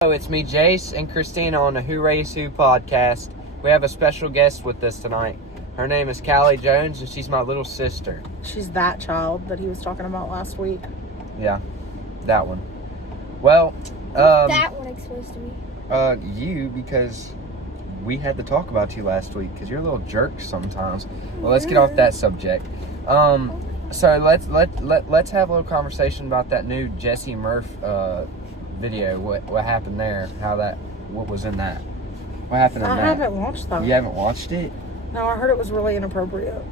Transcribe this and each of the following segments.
Hello, it's me, Jace, and Christina on the Who Raised Who podcast. We have a special guest with us tonight. Her name is Callie Jones, and she's my little sister. She's that child that he was talking about last week. Yeah, that one. Well, that one exposed to me. You, because we had to talk about you last week, because you're a little jerk sometimes. Well, let's get off that subject. So let's have a little conversation about that new Jesse Murph video. What happened there? What was in that? What happened in that? I haven't watched that. You haven't watched it? No, I heard it was really inappropriate.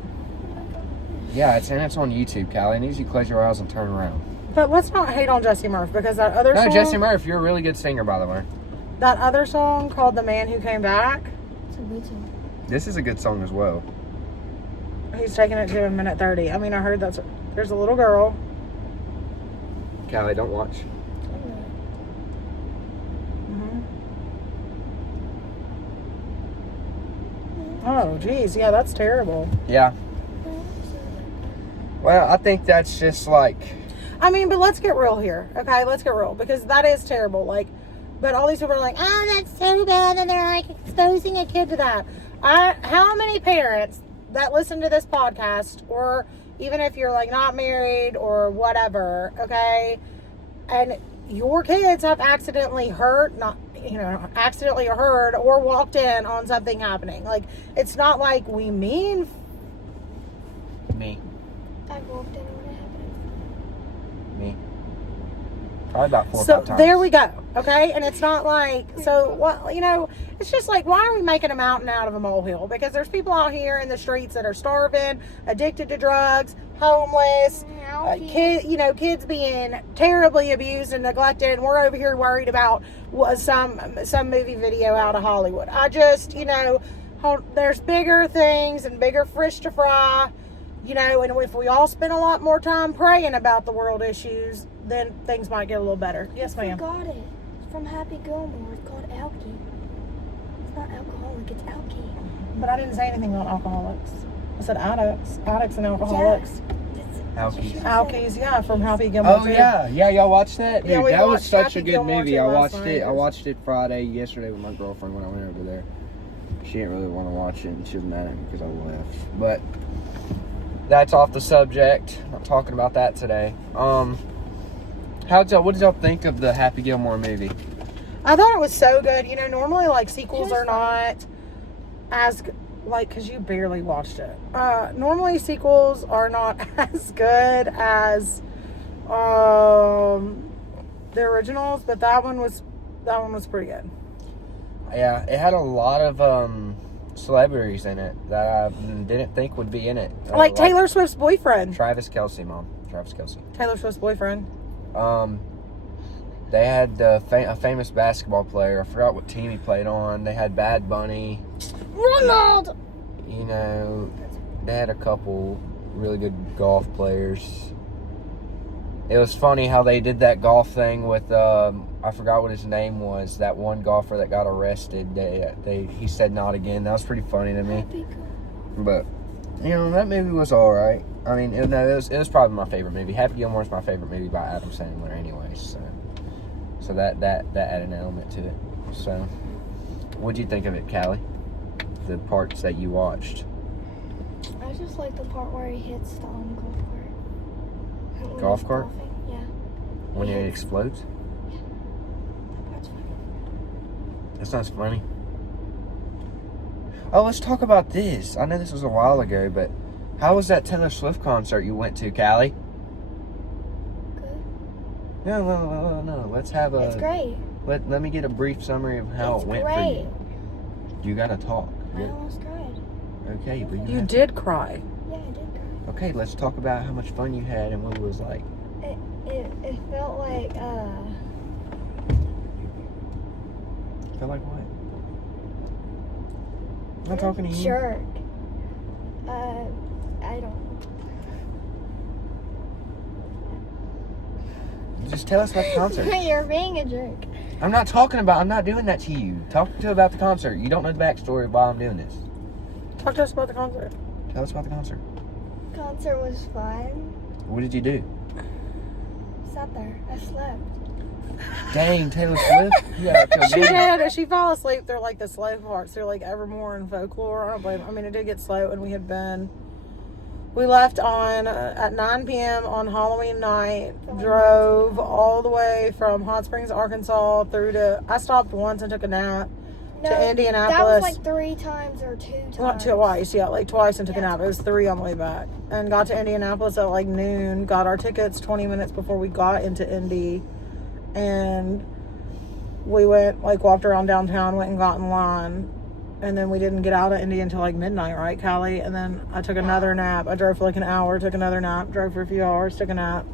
Yeah, it's on YouTube, Callie. I need you to close your eyes and turn around. But let's not hate on Jesse Murph, because that other song... No, Jesse Murph, you're a really good singer, by the way. That other song called The Man Who Came Back... It's a good song. This is a good song as well. He's taking it to a minute 30. I mean, I heard there's a little girl. Callie, don't watch. Oh, geez. Yeah, that's terrible. Yeah. Well, I think that's just like... I mean, but let's get real here, okay? Let's get real, because that is terrible. Like, but all these people are like, oh, that's so bad, and they're like exposing a kid to that. How many parents that listen to this podcast, or even if you're like not married or whatever, okay, and your kids have accidentally heard or walked in on something happening. Like, it's not like we mean... Me. I walked in when it happened. Me. Probably about 4 or 5 times. So there we go, okay? And it's not like, so what, it's just like, why are we making a mountain out of a molehill? Because there's people out here in the streets that are starving, addicted to drugs, homeless, kids being terribly abused and neglected, and we're over here worried about some movie video out of Hollywood. I just, there's bigger things and bigger fish to fry, and if we all spend a lot more time praying about the world issues, then things might get a little better. Yes, ma'am. I got it. It's from Happy Gilmore. It's called Alky. It's not alcoholic, it's Alky. But I didn't say anything about alcoholics. I said addicts and alcoholics. Alkies, yeah, from Happy Gilmore. Oh, yeah, y'all watched that? Dude, Yeah, that was such Happy a good Gilmore movie. too I last watched night. it. I watched it yesterday with my girlfriend when I went over there. She didn't really want to watch it, and she was mad at me because I left. But that's off the subject. I'm not talking about that today. what did y'all think of the Happy Gilmore movie? I thought it was so good. Normally, like, sequels are not as... Like, because you barely watched it. Normally, sequels are not as good as the originals, but that one was pretty good. Yeah, it had a lot of celebrities in it that I didn't think would be in it. Like Taylor Swift's boyfriend. Travis Kelce, Mom. Travis Kelce. Taylor Swift's boyfriend. They had a famous basketball player. I forgot what team he played on. They had Bad Bunny. Ronald! They had a couple really good golf players. It was funny how they did that golf thing with, I forgot what his name was, that one golfer that got arrested. He said not again. That was pretty funny to me. But, that movie was alright. I mean, it was probably my favorite movie. Happy Gilmore is my favorite movie by Adam Sandler anyway, so that added an element to it. So, what'd you think of it, Callie? The parts that you watched. I just like the part where he hits the golf cart. Golf cart? Golfing. Yeah. When it explodes? Yeah. That part's funny. That sounds funny. Oh, let's talk about this. I know this was a while ago, but how was that Taylor Swift concert you went to, Callie? Good. No. Let's have a... It's great. Let me get a brief summary of how it went for you. You gotta talk. I almost cried. Okay, but You did cry. Yeah, I did cry. Okay, let's talk about how much fun you had and what it was like. It felt like, Felt like what? I'm not talking to you. jerk. I don't know. Just tell us about the concert. You're being a jerk. I'm not doing that to you. Talk to about the concert. You don't know the backstory of why I'm doing this. Talk to us about the concert. Tell us about the concert. Concert was fun. What did you do? Sat there. I slept. Dang, Taylor Swift. Yeah, She did. She fell asleep through like the slow parts. Through like Evermore and Folklore. I don't blame. I mean, it did get slow, and we left on at 9 p.m. on Halloween night. Drove all the way from Hot Springs, Arkansas, through to. I stopped once and took a nap to Indianapolis. That was like 3 times or 2 times. Not twice, yeah, like twice and took a nap. It was 3 on the way back. And got to Indianapolis at like noon. Got our tickets 20 minutes before we got into Indy. And we went, like, walked around downtown, went and got in line. And then we didn't get out of Indy until like midnight, right, Callie? And then I took another nap. I drove for like an hour, took another nap, drove for a few hours, took a nap.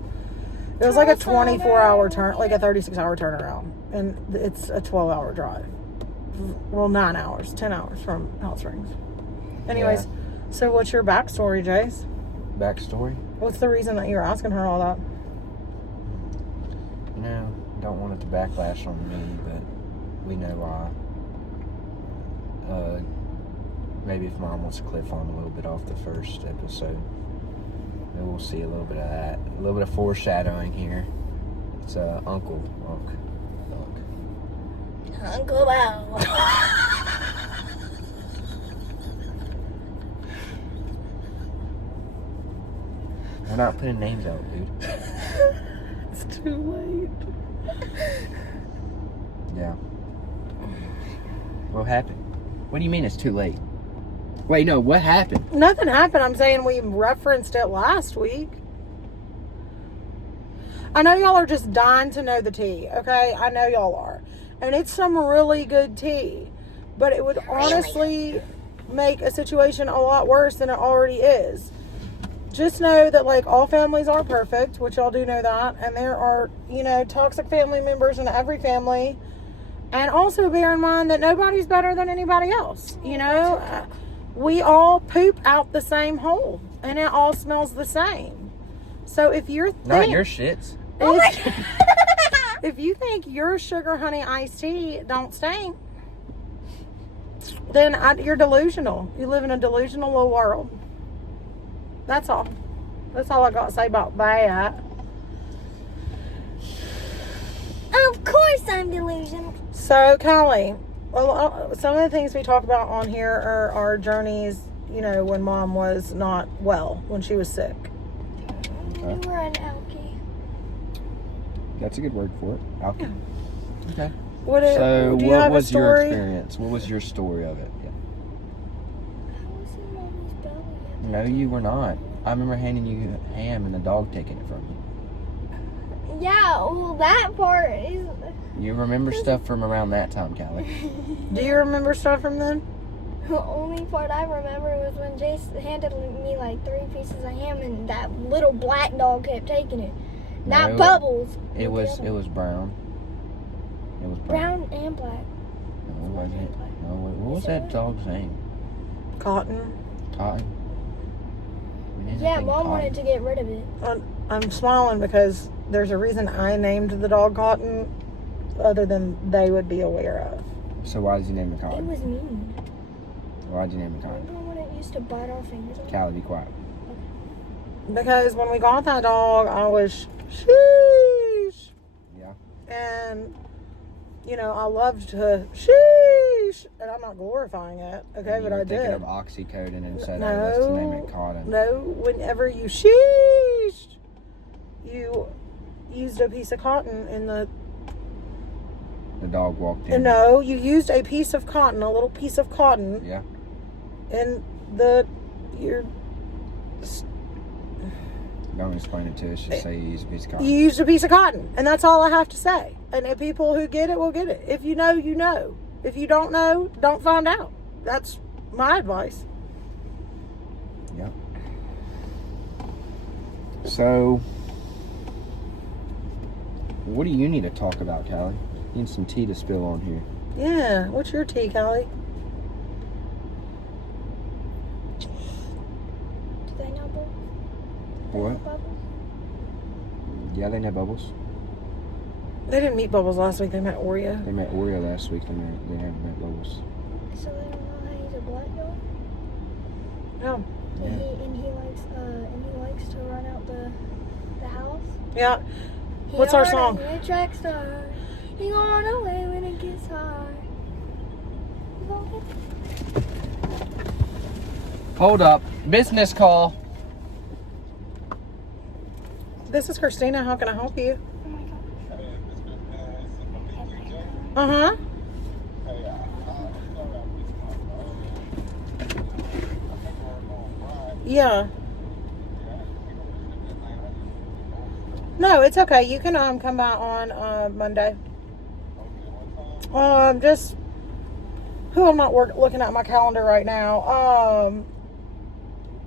It was like a 24-hour turn, like a 36-hour turnaround. And it's a 12-hour drive. Well, 9 hours, 10 hours from Hot Springs. Anyways, so what's your backstory, Jace? Backstory? What's the reason that you were asking her all that? No, don't want it to backlash on me, but we know why. Maybe if Mom wants to clip on a little bit off the first episode, maybe we'll see a little bit of that. A little bit of foreshadowing here. It's Uncle. Uncle Bow. We're not putting names out, dude. It's too late. Yeah. What happened? What do you mean it's too late? Wait, no, what happened? Nothing happened. I'm saying we referenced it last week. I know y'all are just dying to know the tea, okay? I know y'all are. And it's some really good tea. But it would honestly make a situation a lot worse than it already is. Just know that, like, all families aren't perfect, which y'all do know that. And there are, toxic family members in every family. And also bear in mind that nobody's better than anybody else. We all poop out the same hole. And it all smells the same. So if you're... Not your shits. If you think your sugar honey iced tea don't stink, then you're delusional. You live in a delusional little world. That's all. That's all I got to say about that. Of course I'm delusional. So, Callie, some of the things we talk about on here are our journeys, when Mom was not well, when she was sick. You were an alky. That's a good word for it. Alky. Yeah. Okay. What was your experience? What was your story of it? Yeah. I was in Mommy's belly. No, you were not. I remember handing you ham and the dog taking it from you. Yeah, well, that part is... You remember stuff from around that time, Callie. Do you remember stuff from then? The only part I remember was when Jace handed me like 3 pieces of ham and that little black dog kept taking it. Not Bubbles. It was brown. It was brown. Brown and black. No, it wasn't. No, what was that dog's name? Cotton. Cotton. Yeah, Mom wanted to get rid of it. I'm smiling because there's a reason I named the dog Cotton other than they would be aware of. So why did you name it Cotton? It was mean. Why did you name it Cotton? Remember when it used to bite our fingers? Callie, be quiet. Because when we got that dog, I was sheesh. Yeah. And, I loved to sheesh. And I'm not glorifying it, okay, but I did. Thinking of oxycodone and said, let's name it Cotton. No, whenever you sheeshed, you used a piece of cotton in the... The dog walked in. No, you used a piece of cotton, a little piece of cotton. Yeah. In your... Don't explain it to us. Just say you used a piece of cotton. You used a piece of cotton, and that's all I have to say. And the people who get it will get it. If you know, you know. If you don't know, don't find out. That's my advice. Yeah. So, what do you need to talk about, Callie? You need some tea to spill on here. Yeah. What's your tea, Callie? Do they know Bubbles? What? Yeah, they know Bubbles. They didn't meet Bubbles last week. They met Oreo. They met Oreo last week. They haven't met Bubbles. So they don't know how he's a black dog? No. Yeah. And he likes to run out the house? Yeah. What's our song? He a track star. He gone away when it gets hard. He gonna get Hold up. Business call. This is Christina. How can I help you? Oh my God. Uh-huh. Yeah. No, it's okay. You can come by on Monday. Just I'm not looking at my calendar right now.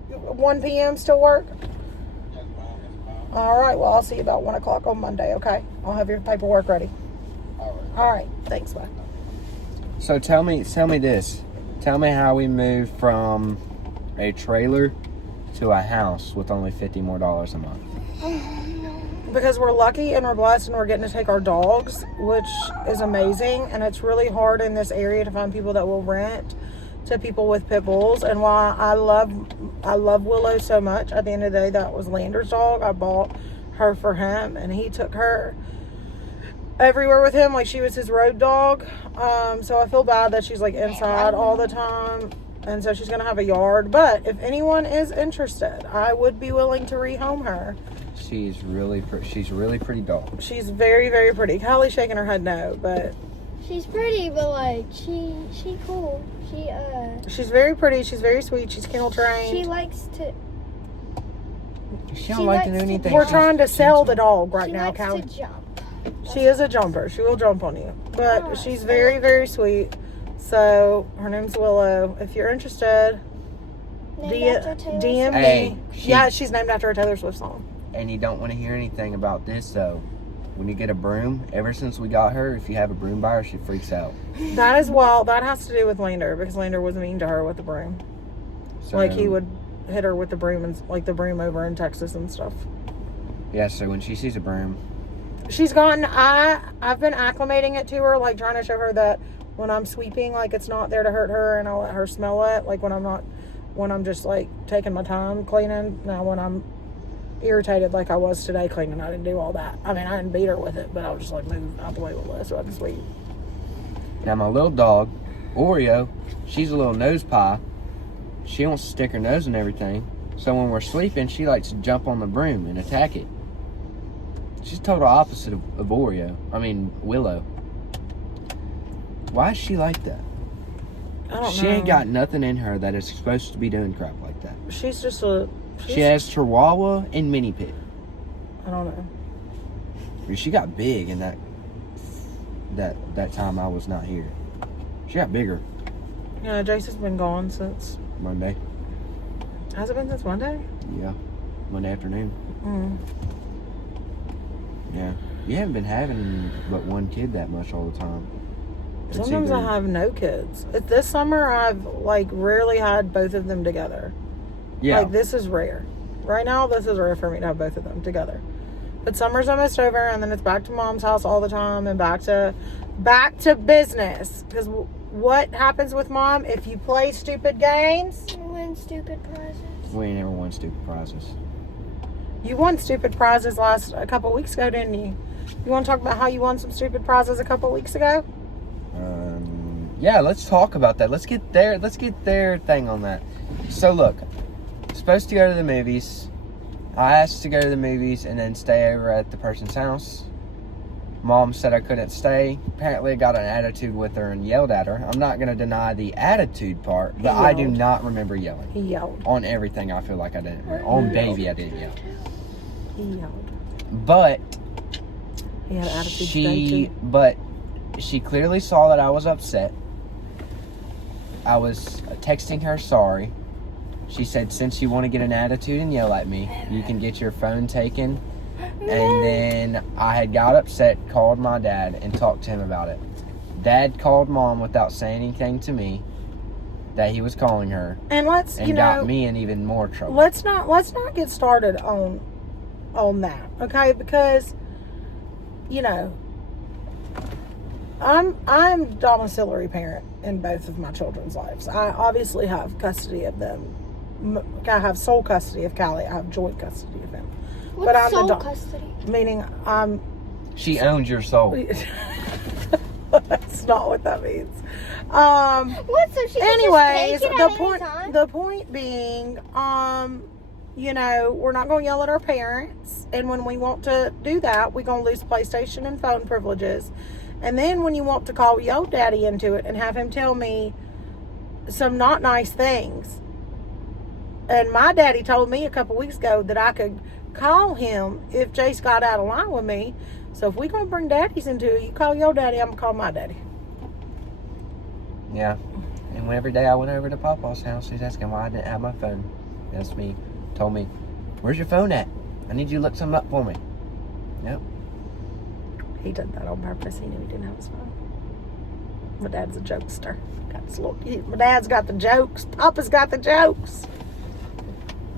1 p.m. still work? All right. Well, I'll see you about 1 o'clock on Monday. Okay. I'll have your paperwork ready. All right. Thanks. Bye. So tell me this. Tell me how we moved from a trailer to a house with only $50 more a month. Because we're lucky and we're blessed and we're getting to take our dogs, which is amazing. And it's really hard in this area to find people that will rent to people with pit bulls. And while I love Willow so much, at the end of the day, that was Lander's dog. I bought her for him, and he took her everywhere with him like she was his road dog. So I feel bad that she's like inside all the time, and so she's gonna have a yard. But if anyone is interested, I would be willing to rehome her. She's really pretty dog. She's very, very pretty. Callie's shaking her head no, but She's pretty, but like she cool. she's very pretty. She's very sweet. She's kennel trained. She likes to. She don't like to do anything. We're trying to sell the dog right She now, likes Callie. to jump. She is a jumper. She will jump on you. But she's very, very sweet. So her name's Willow. If you're interested, Named after Taylor DM me. Hey, Yeah, she's named after a Taylor Swift song. And you don't want to hear anything about this, though. When you get a broom, ever since we got her, if you have a broom by her, she freaks out. That has to do with Lander, because Lander was mean to her with the broom. So, Like he would hit her with the broom, and like the broom over in Texas and stuff. Yeah, so when she sees a broom, She's gotten, I've been acclimating it to her, like trying to show her that when I'm sweeping, like it's not there to hurt her, and I'll let her smell it. Like when I'm just like taking my time cleaning. Now when I'm irritated like I was today cleaning, I didn't do all that. I mean, I didn't beat her with it, but I was just like move out the way with it so I can sweep. now my little dog, Oreo, she's a little nose pie. She wants to stick her nose in everything. So when we're sleeping, she likes to jump on the broom and attack it. She's total opposite of Willow. Why is she like that? I don't know. She ain't got nothing in her that is supposed to be doing crap like that. She's just She has Chihuahua and Mini Pit. I don't know. She got big in that time I was not here. She got bigger. Yeah, Jace has been gone since Monday. Has it been since Monday? Yeah. Monday afternoon. Mm. Yeah. You haven't been having but one kid that much all the time. It's Sometimes either- I have no kids. This summer I've like rarely had both of them together. Yeah. Like this is rare. Right now this is rare for me to have both of them together. But summer's almost over, and then it's back to mom's house all the time, and back to business. Because what happens with mom if you play stupid games? Win stupid prizes. We ain't ever won stupid prizes. You won stupid prizes a couple weeks ago, didn't you? You want to talk about how you won some stupid prizes a couple weeks ago? Yeah, let's talk about that. Let's get their thing on that. So look, supposed to go to the movies. I asked to go to the movies and then stay over at the person's house. Mom said I couldn't stay. Apparently I got an attitude with her and yelled at her. I'm not going to deny the attitude part, but I do not remember yelling. He yelled. On everything, I feel like I didn't. On baby, I didn't yell. He yelled. But He had an attitude today, too. she clearly saw that I was upset. I was texting her sorry. She said, since you want to get an attitude and yell at me, you can get your phone taken. And then I had got upset, called my dad, and talked to him about it. Dad called mom without saying anything to me that he was calling her, And got me in even more trouble. let's not get started on that, okay? Because I'm domiciliary parent in both of my children's lives. I obviously have custody of them. I have sole custody of Callie. I have joint custody of him. What's I'm sole the custody? meaning I'm She owns your soul. That's not what that means. What? So she Anyways, can just take it at any time? the point being, you know, we're not going to yell at our parents, and when we want to do that, we're going to lose PlayStation and phone privileges. And then when you want to call your daddy into it and have him tell me some not nice things, and my daddy told me a couple weeks ago that I could call him if Jace got out of line with me. So if we're going to bring daddies into it, you call your daddy, I'm going to call my daddy. Yeah. And every day I went over to Papa's house, he's asking why I didn't have my phone. He asked me, told me, where's your phone at? I need you to look something up for me. Yep. He did that on purpose. He knew he didn't have his phone. My dad's a jokester. My dad's got the jokes. Papa's got the jokes.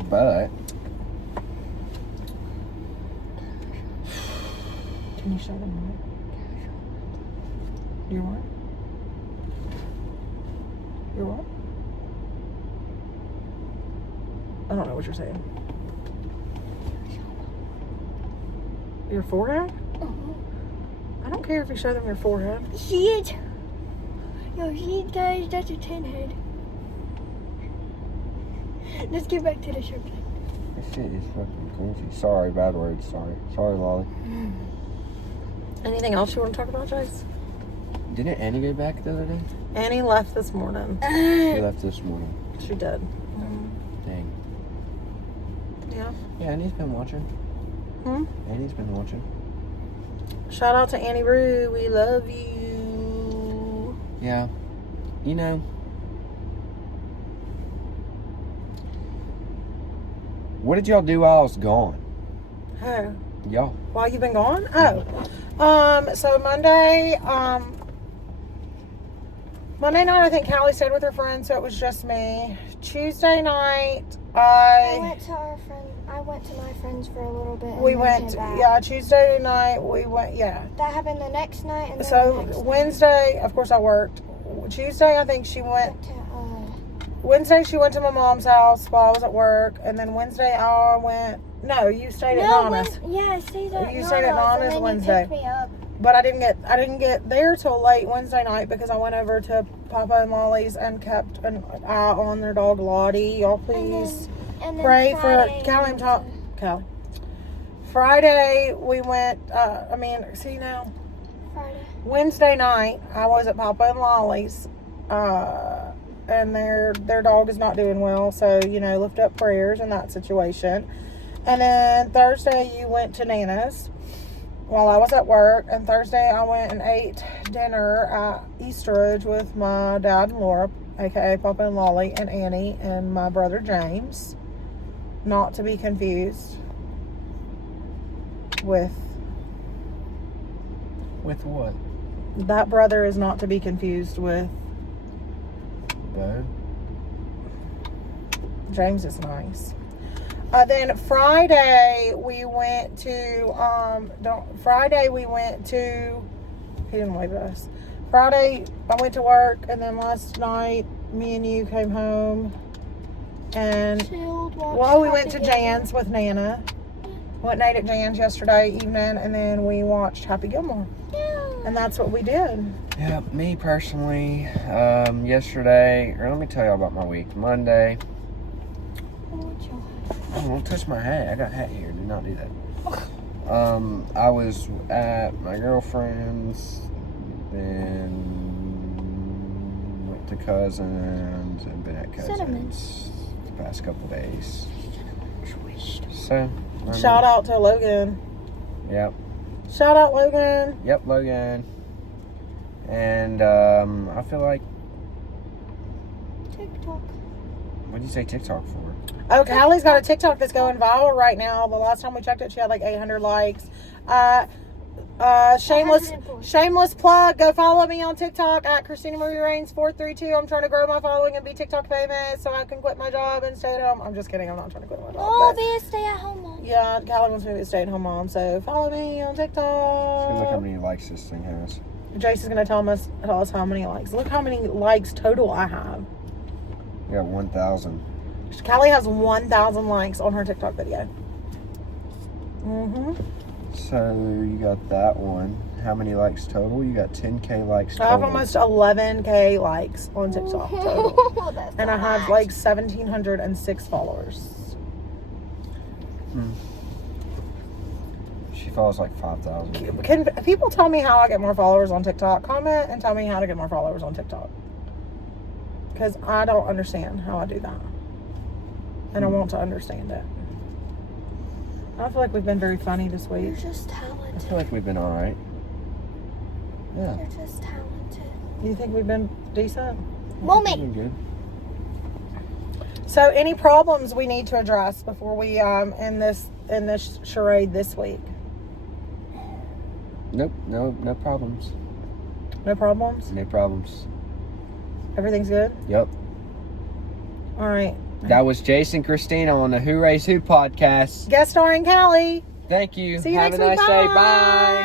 But Can you show them what? Your what? Your what? I don't know what you're saying. Your forehead? I don't care if you show them your forehead. Shit. Yo, shit, guys, that's a 10 head. Let's get back to the subject. this shit is fucking goofy. Sorry, bad words. Sorry, Lolly. Anything else you want to talk about, Jace? Didn't Annie go back the other day? Annie left this morning. She left this morning. She did. Dang. Yeah. Yeah, Annie's been watching. Annie's been watching. Shout out to Annie Roo. We love you. Yeah. You know, what did y'all do while I was gone? Who? Y'all. While you've been gone? Oh. So Monday night, I think Callie stayed with her friends, so it was just me. Tuesday night, I went to my friends for a little bit. And we then went, came back. yeah, Tuesday night, we went, yeah. That happened the next night. And then So the next Wednesday, of course I worked. Tuesday, I think she went, night. Wednesday she went to my mom's house while I was at work, and then Wednesday I went, no, you stayed at Nana's. Yeah, I stayed at You stayed at Nana's and then Wednesday. You picked me up. But I didn't get there till late Wednesday night because I went over to Papa and Molly's and kept an eye on their dog Lottie. Y'all please And then pray for Friday, Callie and Callie. Friday we went. Friday. Wednesday night I was at Papa and Lolly's, and their dog is not doing well. So lift up prayers in that situation. And then Thursday you went to Nana's while I was at work, and Thursday I went and ate dinner at Easteridge with my dad and Laura, aka Papa and Lolly, and Annie and my brother James, not to be confused with what? that brother is not to be confused with Bo. James. Is nice. Then Friday we went to he didn't wave at us. Friday I went to work, and then last night me and you came home and Chilled, we went to Jan's with Nana. Went and ate at Jan's yesterday evening, and then we watched Happy Gilmore. Yeah. And that's what we did. Yeah, me personally, yesterday, or let me tell you about my week. Monday, don't touch my hat. I got hat here. Do not do that. I was at my girlfriend's, then went to cousins, and been at cousins the past couple days. So, Shout out to Logan. Yep. Shout out Logan. Yep, Logan. And I feel like, TikTok. what did you say TikTok for? Oh, Callie's got a TikTok that's going viral right now. The last time we checked it, she had like 800 likes. Shameless plug. Go follow me on TikTok at Christina Marie Rains 432. I'm trying to grow my following and be TikTok famous so I can quit my job and stay at home. I'm just kidding. I'm not trying to quit my job. Oh, but be a stay-at-home mom. yeah, Callie wants me to be a stay-at-home mom, so follow me on TikTok. See, look how many likes this thing has. Jace is going to tell us how many likes. Look how many likes total I have. We got 1,000. Callie has 1,000 likes on her TikTok video. So you got that one. How many likes total? You got 10K likes I total. have almost 11K likes on TikTok total. That's And I so have much. like 1,706 followers. She follows like 5,000 people. Can people tell me how I get more followers on TikTok? Comment and tell me how to get more followers on TikTok. Because I don't understand how I do that. And I want to understand it. I feel like we've been very funny this You're week. just I talented. feel like we've been all right. Yeah. You're just talented. You think we've been decent? Mommy. Doing good. So, any problems we need to address before we end this charade this week? Nope. No problems. No problems. No problems. Everything's good. Yep. All right. That was Jason Christina on the Who Raised Who podcast. Guest starring Callie. Thank you. See you Have next a week. nice day. Bye. Bye.